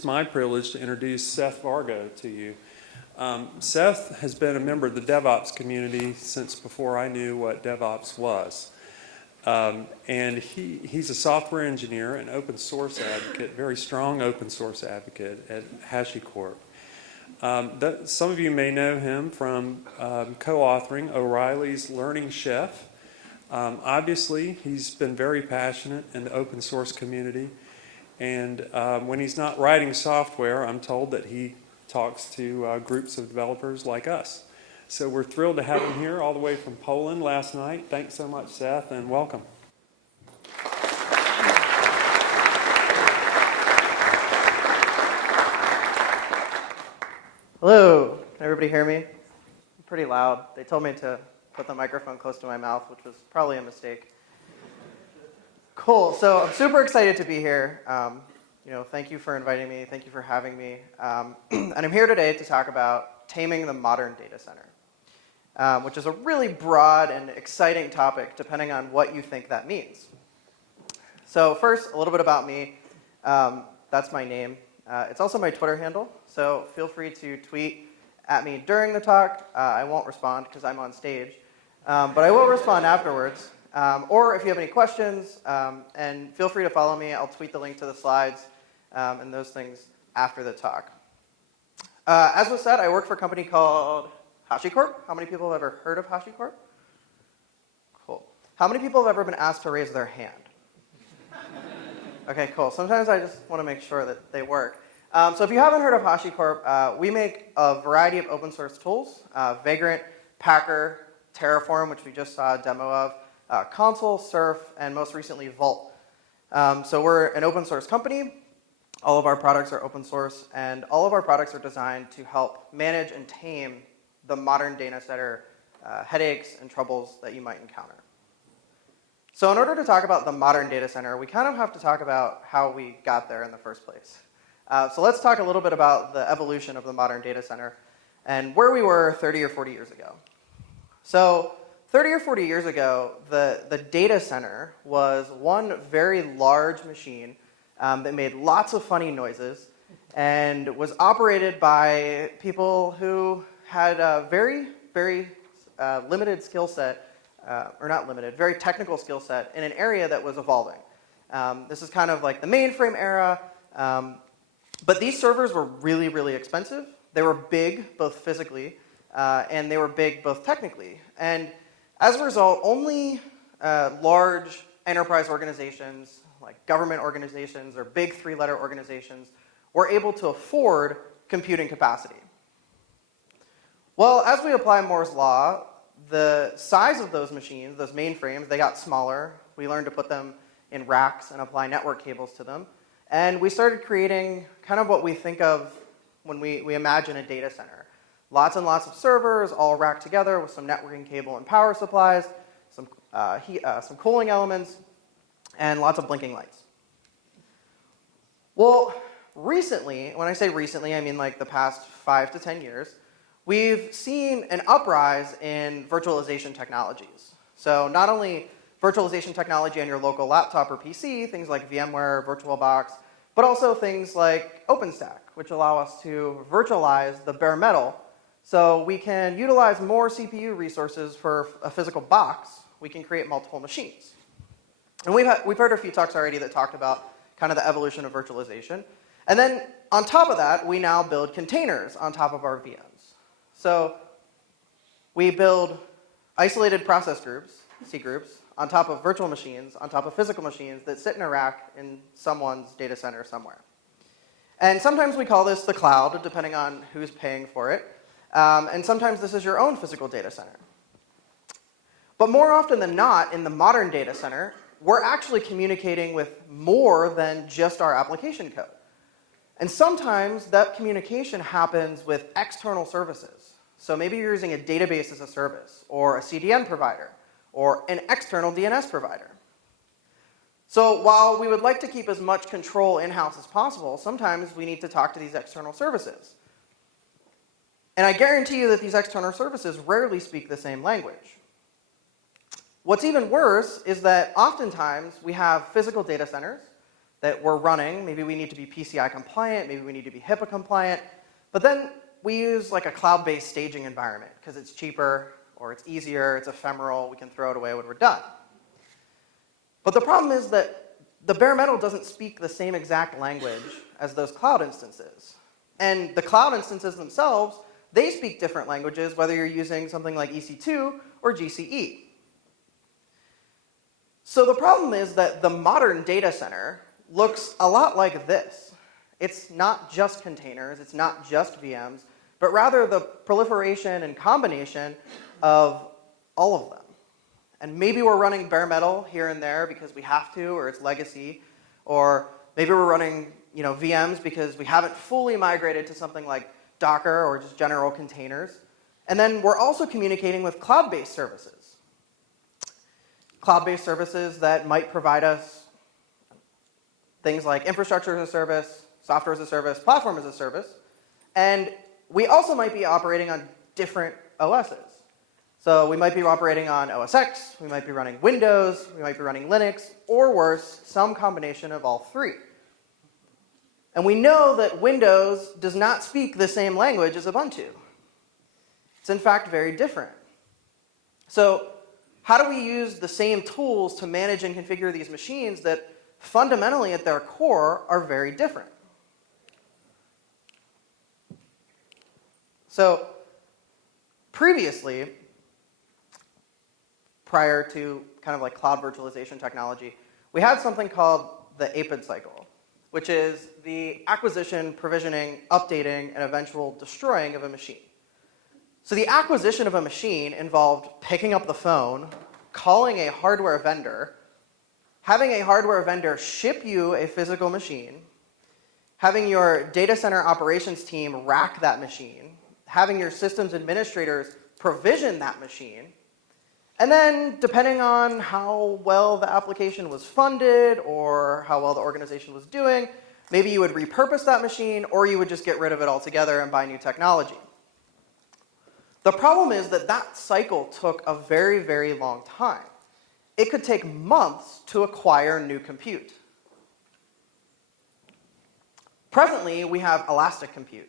it's my privilege to introduce Seth Vargo to you. Seth has been a member of the DevOps community since before I knew what DevOps was. And he's a software engineer and open source advocate, very strong open source advocate at HashiCorp. Some of you may know him from co-authoring O'Reilly's Learning Chef. Obviously, he's been very passionate in the open source community. And when he's not writing software, I'm told that he talks to groups of developers like us. So we're thrilled to have him here all the way from Poland last night. Thanks so much, Seth, and welcome. Hello, can everybody hear me? I'm pretty loud. They told me to put the microphone close to my mouth, which was probably a mistake. Cool, so I'm super excited to be here. Thank you for inviting me, thank you for having me. And I'm here today to talk about taming the modern data center, which is a really broad and exciting topic depending on what you think that means. So first, a little bit about me. That's my name. It's also my Twitter handle, so feel free to tweet at me during the talk. I won't respond because I'm on stage, but I will respond afterwards. Or if you have any questions, and feel free to follow me. I'll tweet the link to the slides and those things after the talk. As was said, I work for a company called HashiCorp. How many people have ever heard of HashiCorp? Cool. How many people have ever been asked to raise their hand? Okay, cool. Sometimes I just want to make sure that they work. So if you haven't heard of HashiCorp, we make a variety of open source tools, Vagrant, Packer, Terraform, which we just saw a demo of, Consul, Surf, and most recently Vault. So we're an open source company. All of our products are open source, and all of our products are designed to help manage and tame the modern data center headaches and troubles that you might encounter. So in order to talk about the modern data center, we kind of have to talk about how we got there in the first place. So let's talk a little bit about the evolution of the modern data center and where we were 30 or 40 years ago. So 30 or 40 years ago, the data center was one very large machine that made lots of funny noises and was operated by people who had a very, very limited skill set, or not limited, very technical skill set in an area that was evolving. This is kind of like the mainframe era, but these servers were really, really expensive. They were big, both physically, and they were big both technically. And as a result, only large enterprise organizations, like government organizations or big three-letter organizations, were able to afford computing capacity. Well, as we apply Moore's law, the size of those machines, those mainframes, they got smaller. We learned to put them in racks and apply network cables to them. And we started creating kind of what we think of when we imagine a data center. Lots and lots of servers all racked together with some networking cable and power supplies, some cooling elements, and lots of blinking lights. Well, recently, when I say recently, I mean like the past 5 to 10 years, we've seen an uprise in virtualization technologies. So not only virtualization technology on your local laptop or PC, things like VMware, VirtualBox, but also things like OpenStack, which allow us to virtualize the bare metal. So we can utilize more CPU resources for a physical box. We can create multiple machines. And we've heard a few talks already that talked about kind of the evolution of virtualization. And then on top of that, we now build containers on top of our VMs. So we build isolated process groups, C groups, on top of virtual machines, on top of physical machines that sit in a rack in someone's data center somewhere. And sometimes we call this the cloud, depending on who's paying for it. And sometimes this is your own physical data center. But more often than not, in the modern data center, we're actually communicating with more than just our application code. And sometimes that communication happens with external services. So maybe you're using a database as a service, or a CDN provider, or an external DNS provider. So while we would like to keep as much control in-house as possible, sometimes we need to talk to these external services. And I guarantee you that these external services rarely speak the same language. What's even worse is that oftentimes we have physical data centers that we're running. Maybe we need to be PCI compliant, maybe we need to be HIPAA compliant, but then we use like a cloud-based staging environment because it's cheaper or it's easier, it's ephemeral, we can throw it away when we're done. But the problem is that the bare metal doesn't speak the same exact language as those cloud instances. And the cloud instances themselves, they speak different languages, whether you're using something like EC2 or GCE. So the problem is that the modern data center looks a lot like this. It's not just containers, it's not just VMs, but rather the proliferation and combination of all of them. And maybe we're running bare metal here and there because we have to, or it's legacy, or maybe we're running VMs because we haven't fully migrated to something like Docker or just general containers. And then we're also communicating with cloud-based services. Cloud-based services that might provide us things like infrastructure as a service, software as a service, platform as a service. And we also might be operating on different OSs. So we might be operating on OS X, we might be running Windows, we might be running Linux, or worse, some combination of all three. And we know that Windows does not speak the same language as Ubuntu. It's in fact very different. So how do we use the same tools to manage and configure these machines that fundamentally at their core are very different? So previously, prior to kind of like cloud virtualization technology, we had something called the APID cycle, which is the acquisition, provisioning, updating, and eventual destroying of a machine. So the acquisition of a machine involved picking up the phone, calling a hardware vendor, having a hardware vendor ship you a physical machine, having your data center operations team rack that machine, having your systems administrators provision that machine, and then depending on how well the application was funded or how well the organization was doing, maybe you would repurpose that machine or you would just get rid of it altogether and buy new technology. The problem is that that cycle took a very, very long time. It could take months to acquire new compute. Presently, we have elastic compute.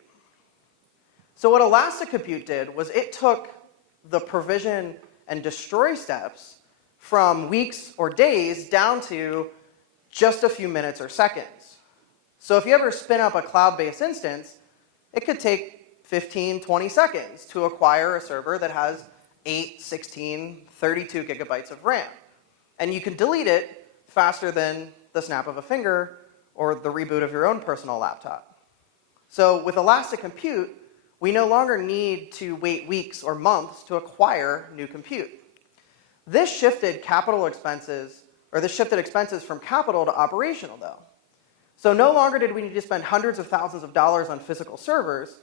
So what elastic compute did was it took the provision and destroy steps from weeks or days down to just a few minutes or seconds. So if you ever spin up a cloud-based instance, it could take 15, 20 seconds to acquire a server that has 8, 16, 32 gigabytes of RAM. And you can delete it faster than the snap of a finger or the reboot of your own personal laptop. So with elastic compute, we no longer need to wait weeks or months to acquire new compute. This shifted capital expenses, or this shifted expenses from capital to operational, though. So no longer did we need to spend hundreds of thousands of dollars on physical servers,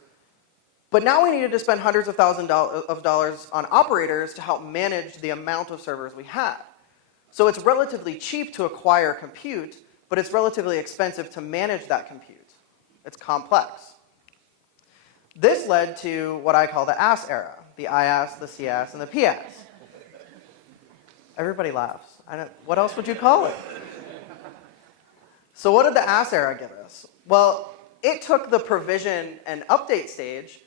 but now we needed to spend hundreds of thousands of dollars on operators to help manage the amount of servers we had. So it's relatively cheap to acquire compute, but it's relatively expensive to manage that compute. It's complex. This led to what I call the AS era, the IaaS, the CS, and the PaaS. Everybody laughs. What else would you call it? So what did the AS era give us? Well, it took the provision and update stage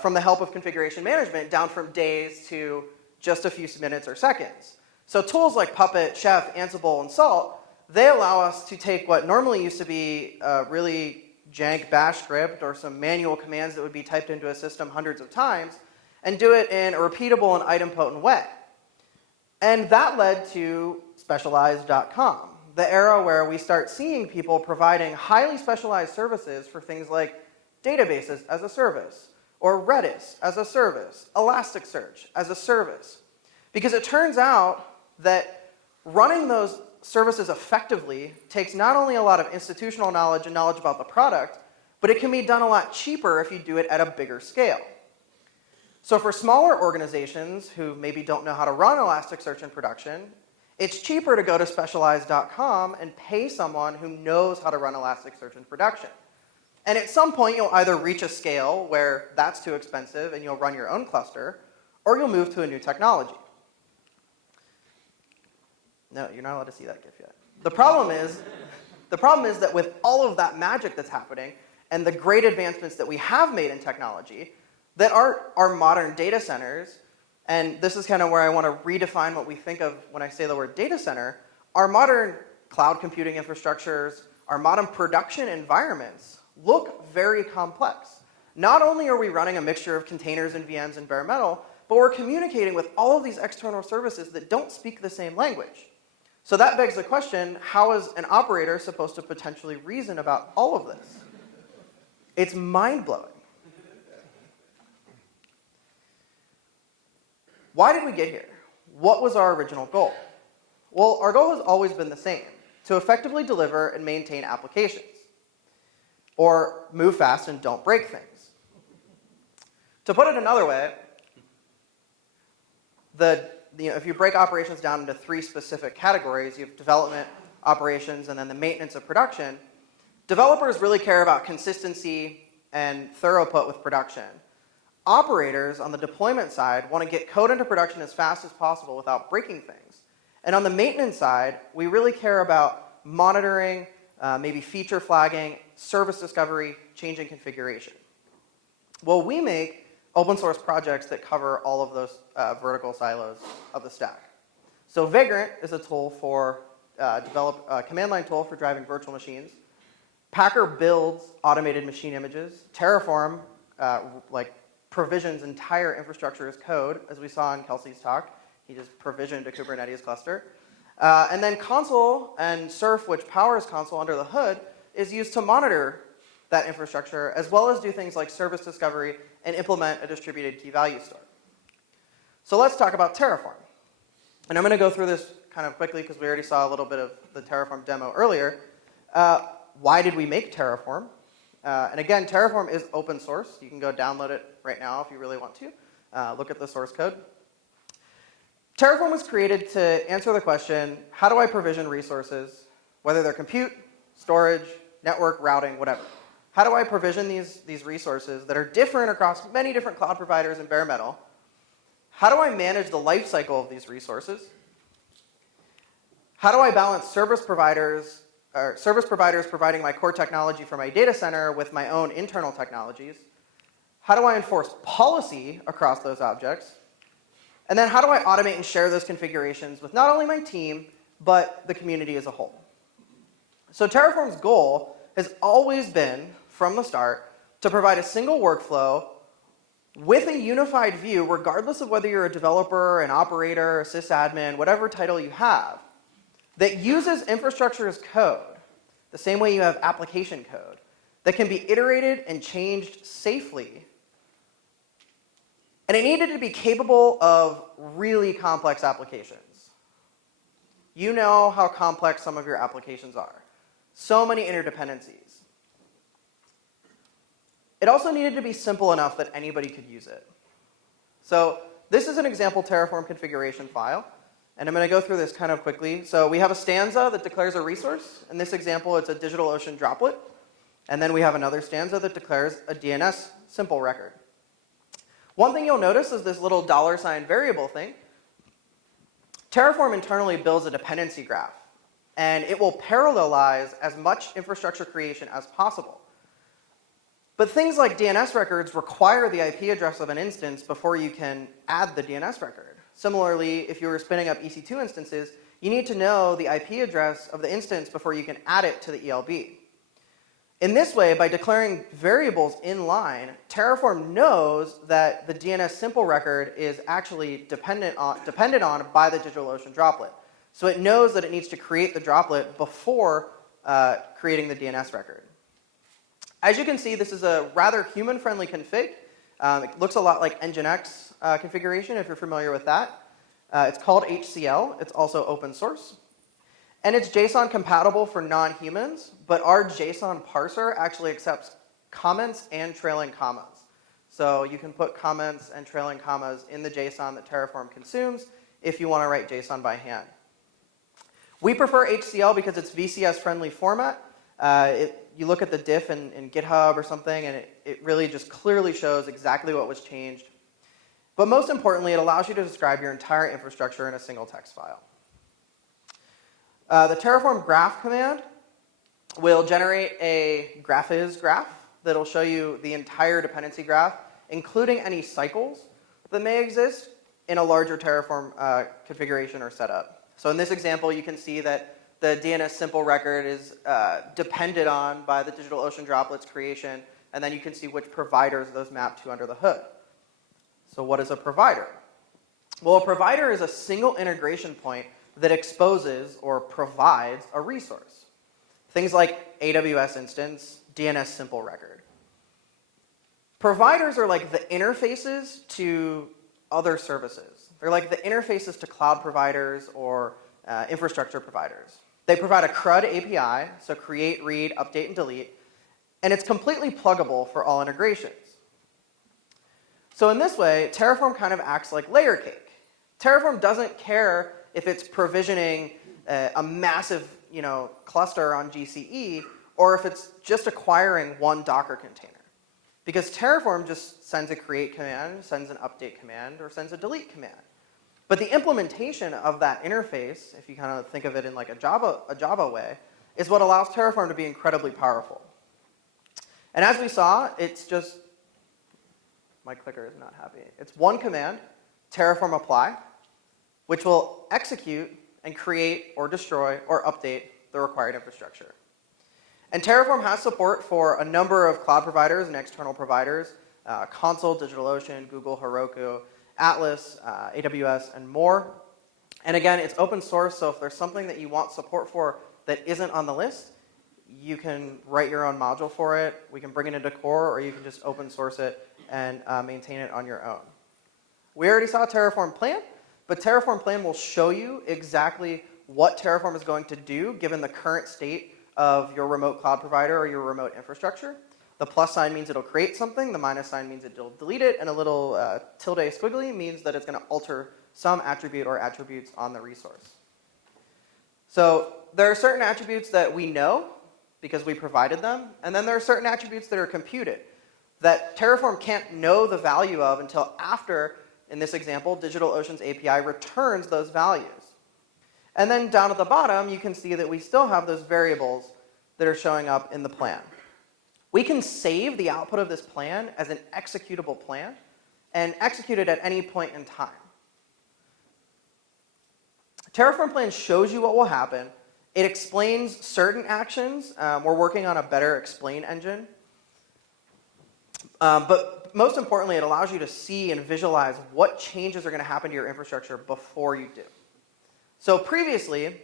from the help of configuration management down from days to just a few minutes or seconds. So tools like Puppet, Chef, Ansible, and Salt, they allow us to take what normally used to be really jank bash script or some manual commands that would be typed into a system hundreds of times and do it in a repeatable and idempotent way. And that led to specialized.com, the era where we start seeing people providing highly specialized services for things like databases as a service, or Redis as a service, Elasticsearch as a service. Because it turns out that running those services effectively takes not only a lot of institutional knowledge and knowledge about the product, but it can be done a lot cheaper if you do it at a bigger scale. So for smaller organizations who maybe don't know how to run Elasticsearch in production, it's cheaper to go to specialized.com and pay someone who knows how to run Elasticsearch in production. And at some point, you'll either reach a scale where that's too expensive and you'll run your own cluster, or you'll move to a new technology. No, you're not allowed to see that GIF yet. The problem is, The problem is that with all of that magic that's happening and the great advancements that we have made in technology, that our modern data centers, and this is kind of where I want to redefine what we think of when I say the word data center, our modern cloud computing infrastructures, our modern production environments look very complex. Not only are we running a mixture of containers and VMs and bare metal, but we're communicating with all of these external services that don't speak the same language. So that begs the question, how is an operator supposed to potentially reason about all of this? It's mind-blowing. Why did we get here? What was our original goal? Well, our goal has always been the same, to effectively deliver and maintain applications, or move fast and don't break things. To put it another way, if you break operations down into 3 specific categories, you have development, operations, and then the maintenance of production. Developers really care about consistency and throughput with production. Operators on the deployment side want to get code into production as fast as possible without breaking things. And on the maintenance side, we really care about monitoring, maybe feature flagging, service discovery, changing configuration. Well, we make open source projects that cover all of those vertical silos of the stack. So Vagrant is a tool for command line tool for driving virtual machines. Packer builds automated machine images. Terraform provisions entire infrastructure as code, as we saw in Kelsey's talk. He just provisioned a Kubernetes cluster. And then Consul and Surf, which powers Consul under the hood, is used to monitor that infrastructure, as well as do things like service discovery and implement a distributed key value store. So let's talk about Terraform. And I'm going to go through this kind of quickly because we already saw a little bit of the Terraform demo earlier. Why did we make Terraform? And again, Terraform is open source. You can go download it right now if you really want to. Look at the source code. Terraform was created to answer the question, how do I provision resources, whether they're compute, storage, network, routing, whatever. How do I provision these resources that are different across many different cloud providers and bare metal? How do I manage the life cycle of these resources? How do I balance service providers providing my core technology for my data center with my own internal technologies? How do I enforce policy across those objects? And then how do I automate and share those configurations with not only my team, but the community as a whole? So Terraform's goal has always been, from the start, to provide a single workflow with a unified view, regardless of whether you're a developer, an operator, a sysadmin, whatever title you have, that uses infrastructure as code, the same way you have application code, that can be iterated and changed safely. And it needed to be capable of really complex applications. You know how complex some of your applications are. So many interdependencies. It also needed to be simple enough that anybody could use it. So this is an example Terraform configuration file. And I'm going to go through this kind of quickly. So we have a stanza that declares a resource. In this example, it's a DigitalOcean droplet. And then we have another stanza that declares a DNS simple record. One thing you'll notice is this little $ variable thing. Terraform internally builds a dependency graph. And it will parallelize as much infrastructure creation as possible. But things like DNS records require the IP address of an instance before you can add the DNS record. Similarly, if you were spinning up EC2 instances, you need to know the IP address of the instance before you can add it to the ELB. In this way, by declaring variables in line, Terraform knows that the DNS simple record is actually dependent on by the DigitalOcean droplet. So it knows that it needs to create the droplet before creating the DNS record. As you can see, this is a rather human-friendly config. It looks a lot like Nginx configuration, if you're familiar with that. It's called HCL. It's also open source. And it's JSON compatible for non-humans, but our JSON parser actually accepts comments and trailing commas. So you can put comments and trailing commas in the JSON that Terraform consumes if you want to write JSON by hand. We prefer HCL because it's VCS-friendly format. You look at the diff in GitHub or something, and it really just clearly shows exactly what was changed. But most importantly, it allows you to describe your entire infrastructure in a single text file. The Terraform graph command will generate a graphiz graph that'll show you the entire dependency graph, including any cycles that may exist in a larger Terraform configuration or setup. So in this example, you can see that the DNS simple record is depended on by the DigitalOcean droplets creation, and then you can see which providers those map to under the hood. So what is a provider? Well, a provider is a single integration point that exposes or provides a resource. Things like AWS instance, DNS simple record. Providers are like the interfaces to other services. They're like the interfaces to cloud providers or infrastructure providers. They provide a CRUD API, so create, read, update, and delete, and it's completely pluggable for all integrations. So in this way, Terraform kind of acts like layer cake. Terraform doesn't care if it's provisioning a massive cluster on GCE, or if it's just acquiring one Docker container. Because Terraform just sends a create command, sends an update command, or sends a delete command. But the implementation of that interface, if you kind of think of it in like a Java way, is what allows Terraform to be incredibly powerful. And as we saw, it's just, my clicker is not happy. It's one command, Terraform apply, which will execute and create or destroy or update the required infrastructure. And Terraform has support for a number of cloud providers and external providers, Consul, DigitalOcean, Google, Heroku, Atlas, AWS, and more. And again, it's open source, so if there's something that you want support for that isn't on the list, you can write your own module for it, we can bring it into core, or you can just open source it and maintain it on your own. We already saw Terraform plan, but Terraform plan will show you exactly what Terraform is going to do given the current state of your remote cloud provider or your remote infrastructure. The plus sign means it'll create something, the minus sign means it'll delete it, and a little tilde squiggly means that it's going to alter some attribute or attributes on the resource. So there are certain attributes that we know because we provided them, and then there are certain attributes that are computed that Terraform can't know the value of until after, in this example, DigitalOcean's API returns those values. And then down at the bottom, you can see that we still have those variables that are showing up in the plan. We can save the output of this plan as an executable plan and execute it at any point in time. Terraform plan shows you what will happen. It explains certain actions. We're working on a better explain engine. But most importantly, it allows you to see and visualize what changes are going to happen to your infrastructure before you do. So previously,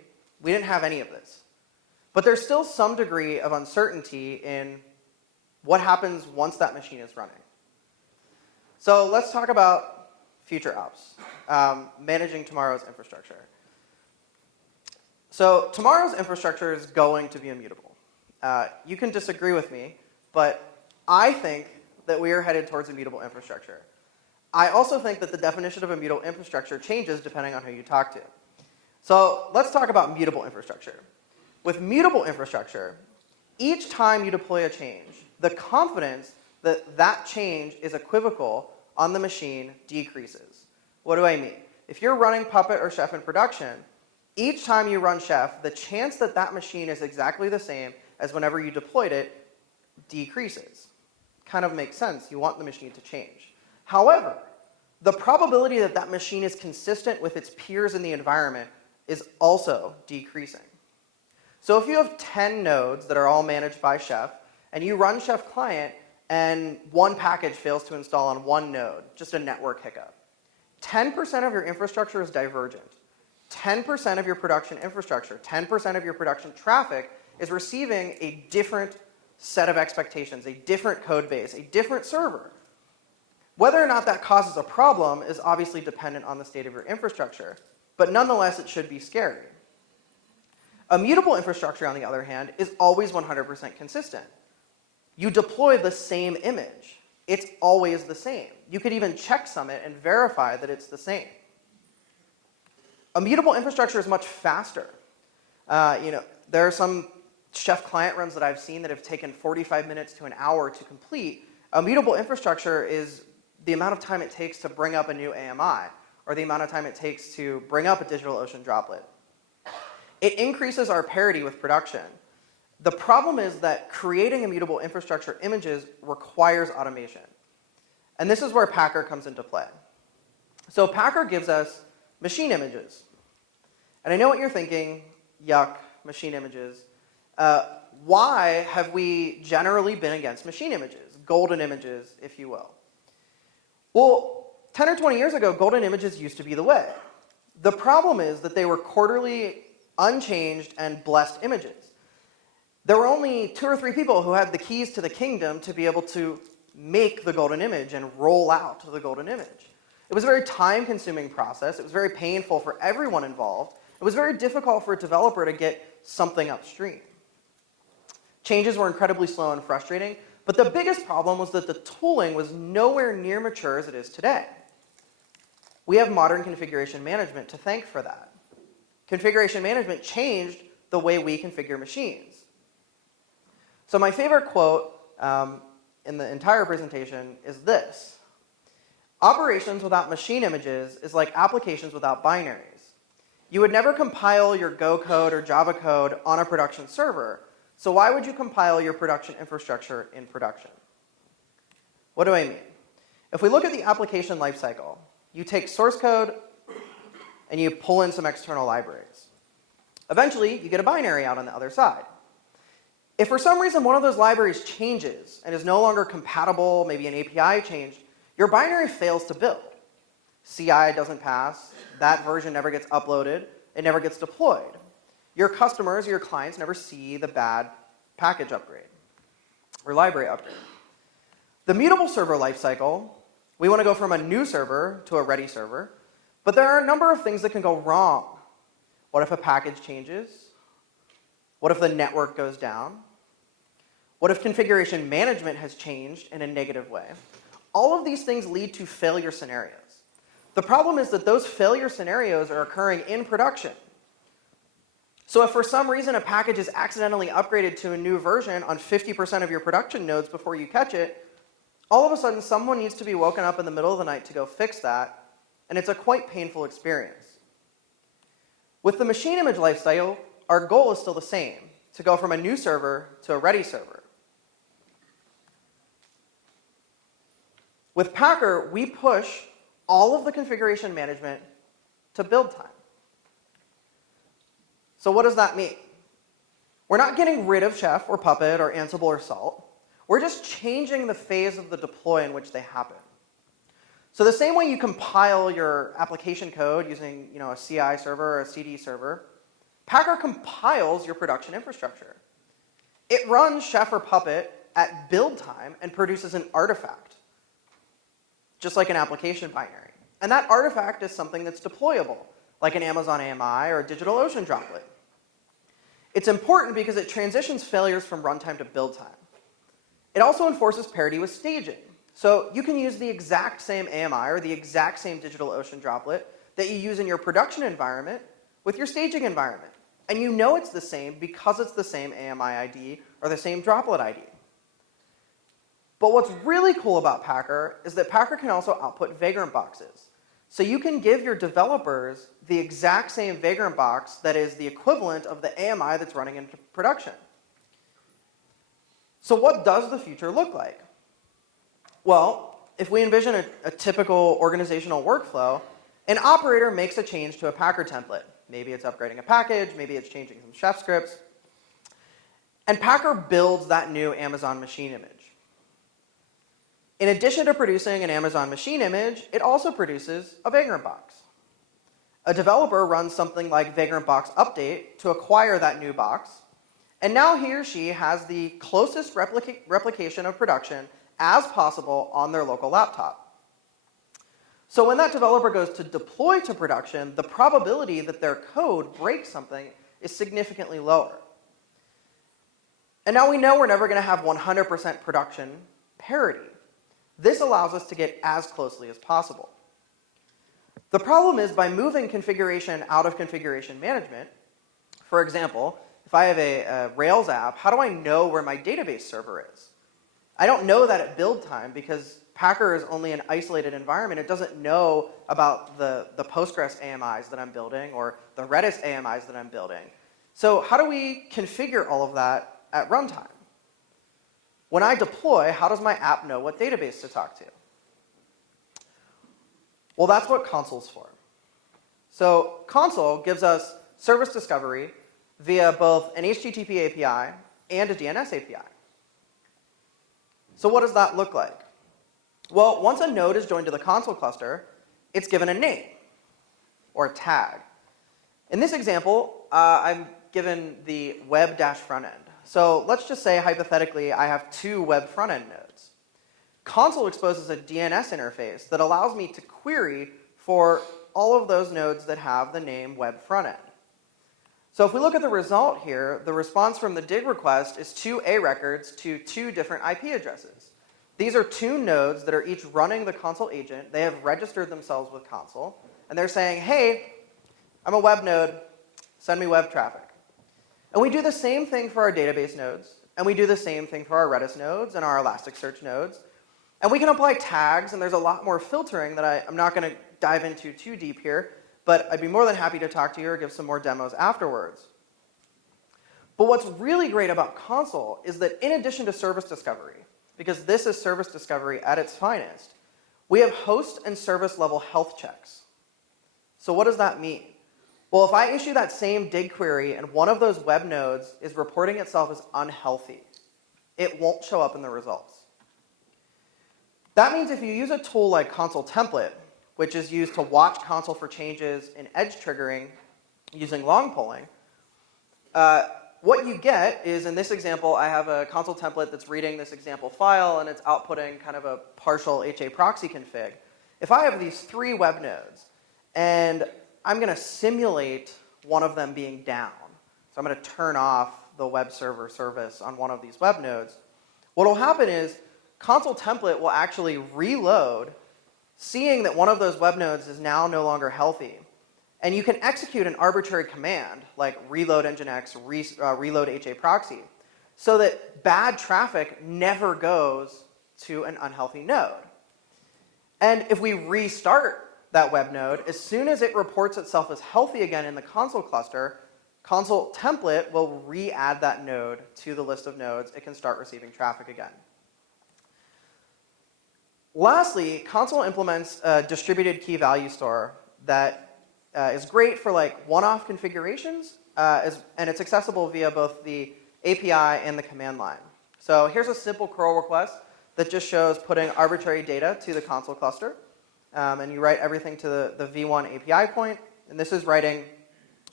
we didn't have any of this. But there's still some degree of uncertainty in what happens once that machine is running. So let's talk about future ops, managing tomorrow's infrastructure. So tomorrow's infrastructure is going to be immutable. You can disagree with me, but I think that we are headed towards immutable infrastructure. I also think that the definition of immutable infrastructure changes depending on who you talk to. So let's talk about mutable infrastructure. With mutable infrastructure, each time you deploy a change, the confidence that that change is equivocal on the machine decreases. What do I mean? If you're running Puppet or Chef in production, each time you run Chef, the chance that that machine is exactly the same as whenever you deployed it decreases. Kind of makes sense. You want the machine to change. However, the probability that that machine is consistent with its peers in the environment is also decreasing. So if you have 10 nodes that are all managed by Chef, and you run Chef client, and one package fails to install on one node, just a network hiccup, 10% of your infrastructure is divergent. 10% of your production infrastructure, 10% of your production traffic is receiving a different set of expectations, a different code base, a different server. Whether or not that causes a problem is obviously dependent on the state of your infrastructure, but nonetheless it should be scary. Immutable infrastructure, on the other hand, is always 100% consistent. You deploy the same image. It's always the same. You could even checksum it and verify that it's the same. Immutable infrastructure is much faster. There are some Chef client runs that I've seen that have taken 45 minutes to an hour to complete. Immutable infrastructure is the amount of time it takes to bring up a new AMI, or the amount of time it takes to bring up a DigitalOcean droplet. It increases our parity with production. The problem is that creating immutable infrastructure images requires automation. And this is where Packer comes into play. So Packer gives us machine images. And I know what you're thinking, yuck, machine images. Why have we generally been against machine images, golden images, if you will? Well, 10 or 20 years ago, golden images used to be the way. The problem is that they were quarterly, unchanged, and blessed images. There were only 2 or 3 people who had the keys to the kingdom to be able to make the golden image and roll out the golden image. It was a very time-consuming process. It was very painful for everyone involved. It was very difficult for a developer to get something upstream. Changes were incredibly slow and frustrating, but the biggest problem was that the tooling was nowhere near mature as it is today. We have modern configuration management to thank for that. Configuration management changed the way we configure machines. So my favorite quote in the entire presentation is this: operations without machine images is like applications without binaries. You would never compile your Go code or Java code on a production server, so why would you compile your production infrastructure in production? What do I mean? If we look at the application lifecycle, you take source code and you pull in some external libraries. Eventually, you get a binary out on the other side. If for some reason one of those libraries changes and is no longer compatible, maybe an API changed, your binary fails to build. CI doesn't pass, that version never gets uploaded, it never gets deployed. Your customers or your clients never see the bad package upgrade or library upgrade. The mutable server lifecycle, we want to go from a new server to a ready server, but there are a number of things that can go wrong. What if a package changes? What if the network goes down? What if configuration management has changed in a negative way? All of these things lead to failure scenarios. The problem is that those failure scenarios are occurring in production. So if for some reason a package is accidentally upgraded to a new version on 50% of your production nodes before you catch it, all of a sudden someone needs to be woken up in the middle of the night to go fix that, and it's a quite painful experience. With the machine image lifecycle, our goal is still the same, to go from a new server to a ready server. With Packer, we push all of the configuration management to build time. So what does that mean? We're not getting rid of Chef or Puppet or Ansible or Salt. We're just changing the phase of the deploy in which they happen. So the same way you compile your application code using a CI server or a CD server, Packer compiles your production infrastructure. It runs Chef or Puppet at build time and produces an artifact, just like an application binary. And that artifact is something that's deployable, like an Amazon AMI or a DigitalOcean droplet. It's important because it transitions failures from runtime to build time. It also enforces parity with staging. So you can use the exact same AMI or the exact same DigitalOcean droplet that you use in your production environment with your staging environment. And you know it's the same because it's the same AMI ID or the same droplet ID. But what's really cool about Packer is that Packer can also output Vagrant boxes. So you can give your developers the exact same Vagrant box that is the equivalent of the AMI that's running into production. So what does the future look like? Well, if we envision a typical organizational workflow, an operator makes a change to a Packer template. Maybe it's upgrading a package, maybe it's changing some Chef scripts. And Packer builds that new Amazon machine image. In addition to producing an Amazon machine image, it also produces a Vagrant box. A developer runs something like Vagrant box update to acquire that new box, and now he or she has the closest replication of production as possible on their local laptop. So when that developer goes to deploy to production, the probability that their code breaks something is significantly lower. And now we know we're never going to have 100% production parity. This allows us to get as closely as possible. The problem is by moving configuration out of configuration management, for example, if I have a Rails app, how do I know where my database server is? I don't know that at build time because Packer is only an isolated environment. It doesn't know about the Postgres AMIs that I'm building or the Redis AMIs that I'm building. So how do we configure all of that at runtime? When I deploy, how does my app know what database to talk to? Well, that's what Consul's for. So Consul gives us service discovery via both an HTTP API and a DNS API. So what does that look like? Well, once a node is joined to the Consul cluster, it's given a name, or a tag. In this example, I'm given the web-front end. So let's just say, hypothetically, I have 2 web front-end nodes. Consul exposes a DNS interface that allows me to query for all of those nodes that have the name web front-end. So if we look at the result here, the response from the dig request is 2 A records to 2 different IP addresses. These are 2 nodes that are each running the Consul agent. They have registered themselves with Consul, and they're saying, hey, I'm a web node, send me web traffic. And we do the same thing for our database nodes, and we do the same thing for our Redis nodes and our Elasticsearch nodes. And we can apply tags, and there's a lot more filtering that I'm not going to dive into too deep here, but I'd be more than happy to talk to you or give some more demos afterwards. But what's really great about Consul is that in addition to service discovery, because this is service discovery at its finest, we have host and service level health checks. So what does that mean? Well, if I issue that same dig query and one of those web nodes is reporting itself as unhealthy, it won't show up in the results. That means if you use a tool like Consul template, which is used to watch Consul for changes in edge triggering using long polling, what you get is, in this example, I have a Consul template that's reading this example file, and it's outputting kind of a partial HA proxy config. If I have these 3 web nodes, and I'm going to simulate one of them being down, so I'm going to turn off the web server service on one of these web nodes, what will happen is Consul template will actually reload, seeing that one of those web nodes is now no longer healthy. And you can execute an arbitrary command, like reload nginx, reload HA proxy, so that bad traffic never goes to an unhealthy node. And if we restart that web node, as soon as it reports itself as healthy again in the Consul cluster, Consul template will re-add that node to the list of nodes. It can start receiving traffic again. Lastly, Consul implements a distributed key value store that is great for like one-off configurations, and it's accessible via both the API and the command line. So here's a simple curl request that just shows putting arbitrary data to the Consul cluster. And you write everything to the v1 API point. And this is writing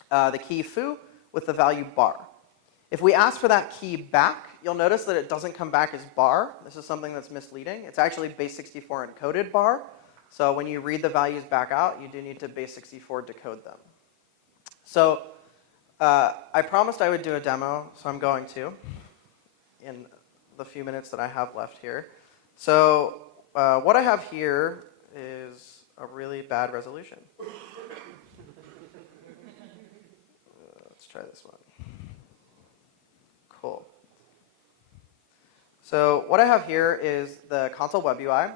the key foo with the value bar. If we ask for that key back, you'll notice that it doesn't come back as bar. This is something that's misleading. It's actually base64 encoded bar. So when you read the values back out, you do need to base64 decode them. So I promised I would do a demo, so I'm going to in the few minutes that I have left here. So what I have here is a really bad resolution. Let's try this one. Cool. So what I have here is the Consul web UI,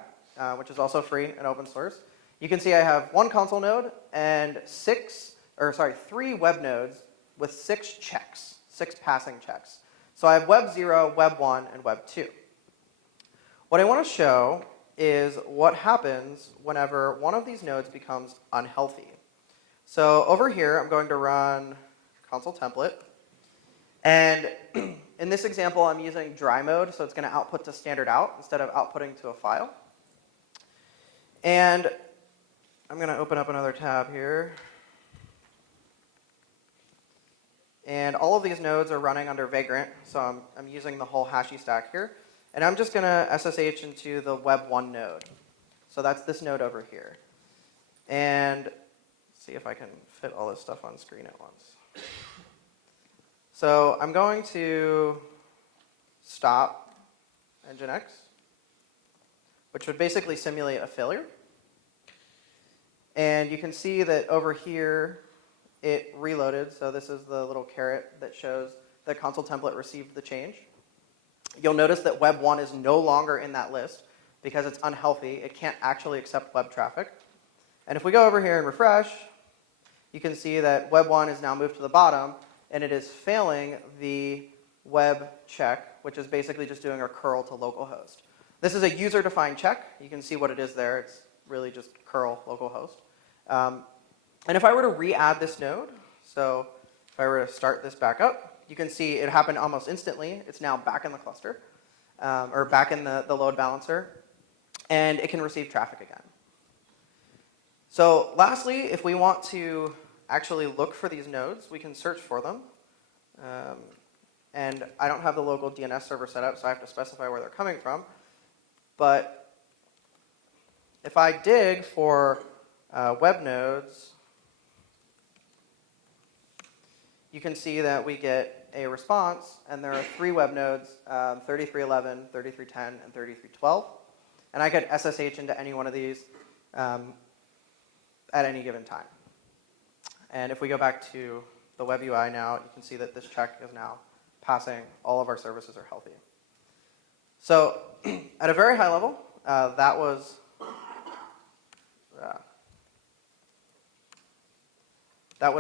which is also free and open source. You can see I have 1 Consul node and 3 web nodes with 6 checks, 6 passing checks. So I have web 0, web 1, and web 2. What I want to show is what happens whenever one of these nodes becomes unhealthy. So over here, I'm going to run Consul template. And in this example, I'm using dry mode, so it's going to output to standard out instead of outputting to a file. And I'm going to open up another tab here. And all of these nodes are running under Vagrant, so I'm using the whole hashy stack here. And I'm just going to SSH into the web 1 node. So that's this node over here. And let's see if I can fit all this stuff on screen at once. So I'm going to stop nginx, which would basically simulate a failure. And you can see that over here, it reloaded. So this is the little caret that shows that Consul template received the change. You'll notice that web 1 is no longer in that list because it's unhealthy. It can't actually accept web traffic. And if we go over here and refresh, you can see that web 1 is now moved to the bottom, and it is failing the web check, which is basically just doing a curl to localhost. This is a user-defined check. You can see what it is there. It's really just curl localhost. And if I were to re-add this node, so if I were to start this back up, you can see it happened almost instantly. It's now back in the cluster, or back in the load balancer, and it can receive traffic again. So lastly, if we want to actually look for these nodes, we can search for them. And I don't have the local DNS server set up, so I have to specify where they're coming from. But if I dig for web nodes, you can see that we get a response, and there are 3 web nodes, 3311, 3310, and 3312. And I could SSH into any one of these at any given time. And if we go back to the web UI now, you can see that this check is now passing. All of our services are healthy. So at a very high level, that was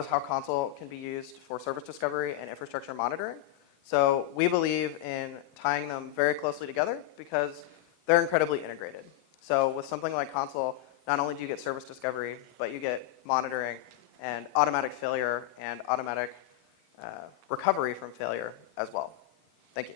how Consul can be used for service discovery and infrastructure monitoring. So we believe in tying them very closely together because they're incredibly integrated. So with something like Consul, not only do you get service discovery, but you get monitoring and automatic failure and automatic recovery from failure as well. Thank you.